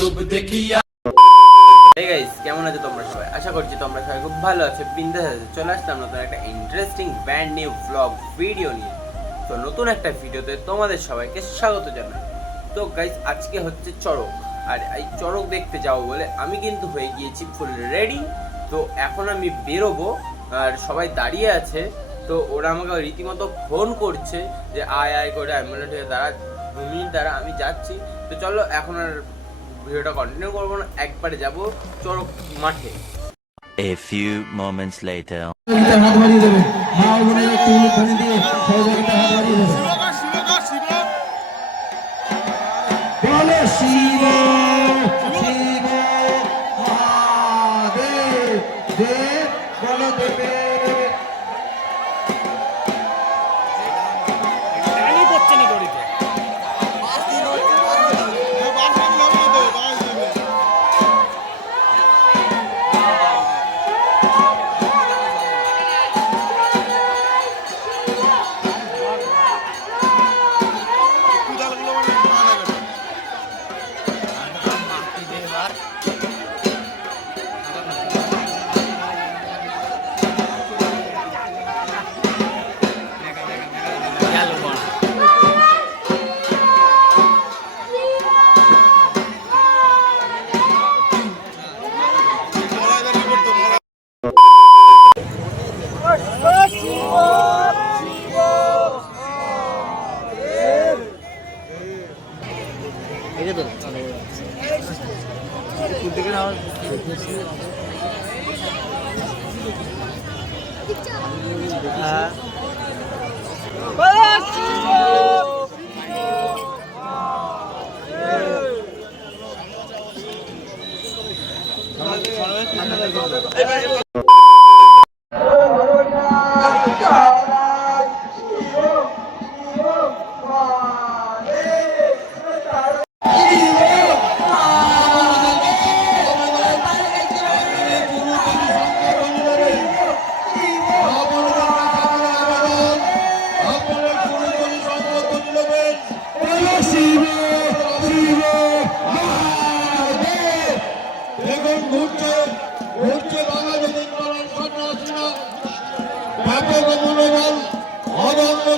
Hey guys, কেমন আছো তোমরা সবাই? আশা করছি তোমরা সবাই খুব ভালো আছো, বিন্দাস আছো। চলে আসলাম নতুন একটা interesting brand new vlog video নিয়ে। তো নতুন একটা ভিডিওতে তোমাদের সবাইকে স্বাগত জানাই। তো গাইস, আজকে হচ্ছে চড়ক, আর এই চড়ক দেখতে যাবো বলে আমি কিন্তু হয়ে গিয়েছি ফুল রেডি। তো এখন আমি বেরোবো, আর সবাই দাঁড়িয়ে আছে। তো ওরা আমাকে রীতিমতো ফোন করছে যে আয় আয় করে। আমি বললাম ঠিক আছে, দাঁড়া 2 মিনিট দাঁড়া, আমি যাচ্ছি। তো চলো, এখন আর ভিডিওটা কন্টিনিউ করবো না, একবারে যাবো চড়ক মাঠে। A few moments later. হাত বাড়িয়ে দেবে, মা বোনের একটু উলুধ্বনি দিয়ে সহযোগিতা হাত বাড়িয়ে দেবে। বলো শিব শিব মহাদেব দেব, বলো দেবে।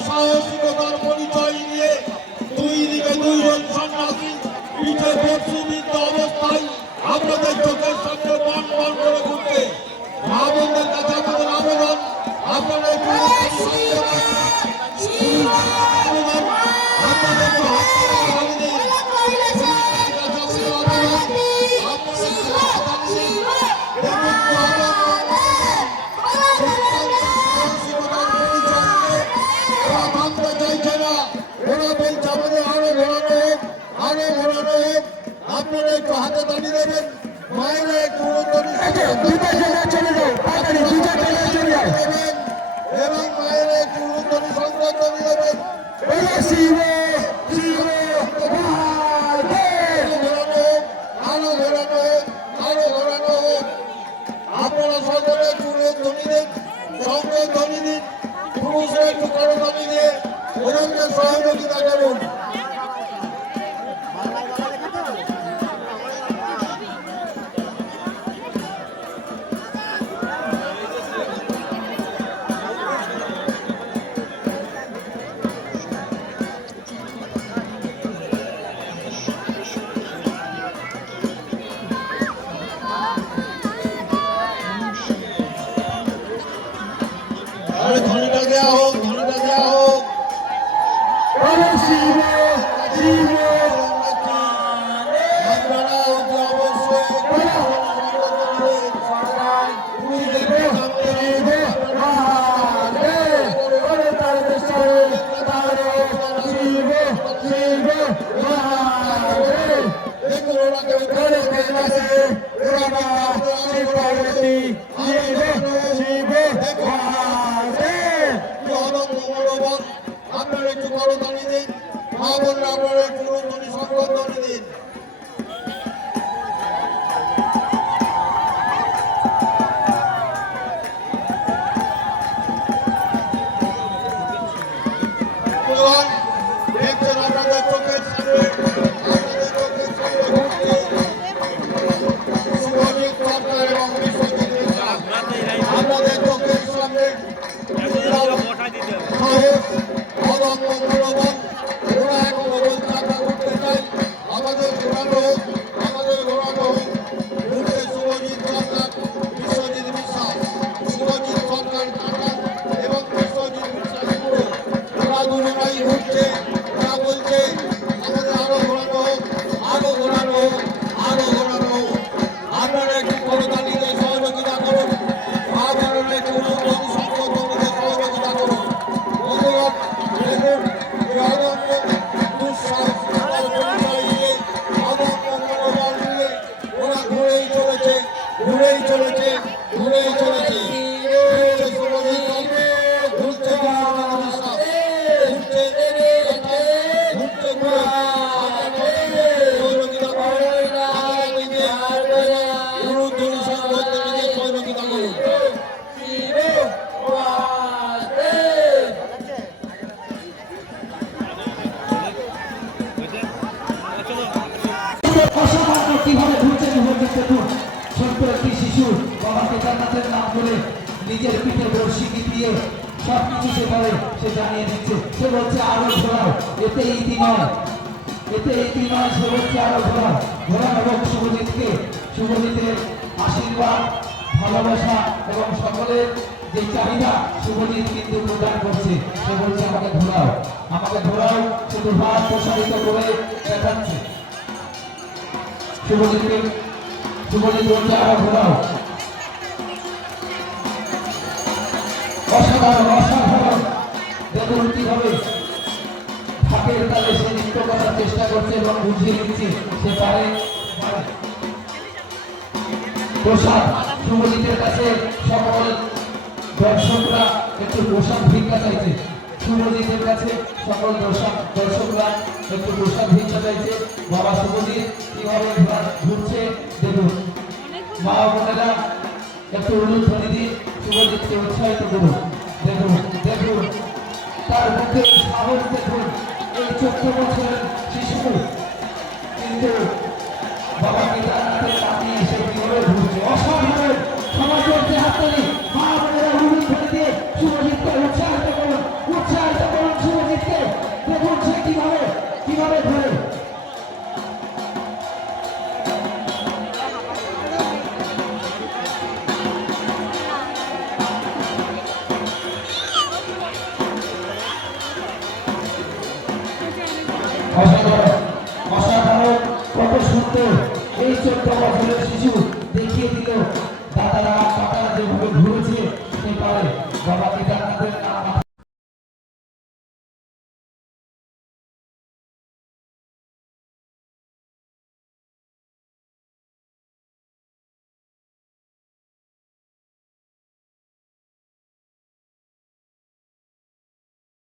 সাহসিকতার পরিচয় নিয়ে দুই দিকে দুইজন সন্ন্যাসী পিঠে বর্ষিবিদ্ধ অবস্থায় আপনাদের চোখের সামনে পান পান করে ঘুরতে মা বোনদের কাছে আমাদের আবেদন, আপনারা আপনারা একটু হাতে দাঁড়িয়ে দেবেন, মায়েরা একটু এবং মায়েরা একটু উলুধ্বনি সংগ্রহ দেবেন। আরো ঘোরানো হোক, আরো ঘোরানো হোক। আপনারা সকলে একটু উলুধ্বনি দিন, সংগ্রহ ধ্বনি দিন, পুরুষরা একটু করধ্বনি দিয়ে ওনাকে সহযোগিতা করুন। ঘুরেই চলেছে ঘুরেই চলেছে ঘুরেই চলেছে ঘুরছে শুভজিৎ ঘুরছে ঘুরছে ঘুরে সৌরকিতা সৌরকিতা করুন অসামান্য কিভাবে ঘুরছে শুভজিৎ দেখুন। ছোট্ট একটি শিশু বাবাকে জান্নাতের নাম করে নিজের পিঠে বর্ষি দিয়ে সবকিছু সে করে, সে জানিয়ে দিচ্ছে। সে বলছে আরো ঘোরাও, এতে ইতি নয়, এতে ইতি নয়। সে বলছে আরো ঘোরাও, ঘোরাও। এবং শুভজিতের আশীর্বাদ, ভালোবাসা এবং সকলের যে চাহিদা শুভজিৎ কিন্তু প্রদান করছে। সে বলছে আমাকে ঘোরাও, আমাকে ঘোরাও। শুধু হাত প্রসারিত করে দেখাচ্ছে শুভজিৎ বলছে আরো ঘোরাও। অসাধারণ অসাধারণ দেখুন কিভাবে ঢাকের তালে সে নৃত্য করার চেষ্টা করছে এবং বুঝিয়ে দিচ্ছে সে পারে। প্রসাদ শুভজিতের কাছে সকল দর্শকরা একটু প্রসাদ ভিক্ষা চাইছে। শুভজিতের কাছে সকল দর্শকরা একটু প্রসাদ ভিক্ষা চাইছে। বাবা শুভজিৎ কিভাবে ঘুরছে দেখুন। মা বোনেরা একটু অনুধ্বনি দিয়ে শুভজিৎকে উৎসাহিত করুন। দেখুন দেখুন তার মুখে সাহস দেখুন। এই 14 বছরের শিশু কিন্তু বাবাকে জানাতে তাকিয়ে এসে কিভাবে ঘুরছে। অসাধারণ সমাজ চলছে হাততালি। মা বোনেরা অনুধ্বনি দিয়ে শুভজিৎকে উৎসাহিত করুন, উৎসাহিত করুন শুভজিৎকে। দেখুন সে কিভাবে ঘুরে। অসাধারণ অসাধারণ কত সুন্দর এই 14 বছরের শিশু দেখিয়ে দিল দাদারা